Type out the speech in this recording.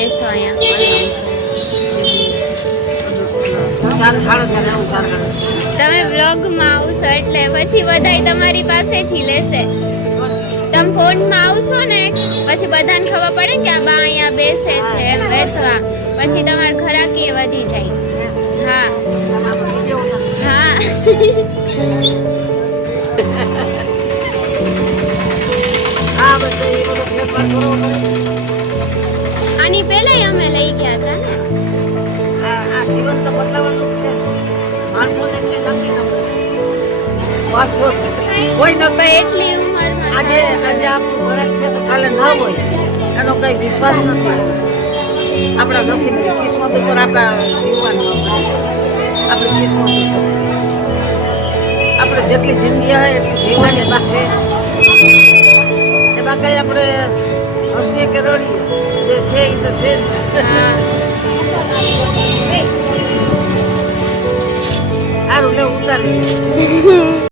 બેસો અહીંયા. તમે વ્લોગમાં આવશો એટલે પછી બધાય તમારી પાસેથી લેશે. તમે ફોનમાં આવશો ને પછી બધાને ખબર પડે કે આ બા અહીંયા બેસે છે એમ વેચવા, પછી તમારે ખરાકી વધી જાય. હા હા. આની પહેલા અમે લઈ ગયા હતા ને. આ જીવન તો બદલાવાનું જ છે. માણસોને કે નક્કી ન માણસો કોઈ ન પણ એટલી ઉંમરમાં આજે આપણું ઘરાક છે તો કાલે ના હોય એનો કઈ વિશ્વાસ નથી. આપણા નસીબ કિસ્મત ઉપર આપણા જીવવાનું આપણી કિસ્મત ઉપર આપણે જેટલી જિંદગી હોય એટલી જીવવાની છે. એમાં કઈ આપણે હસીએ કે રડીએ, જે છે એ તો છે જ. સારું લેવું ઉતારી.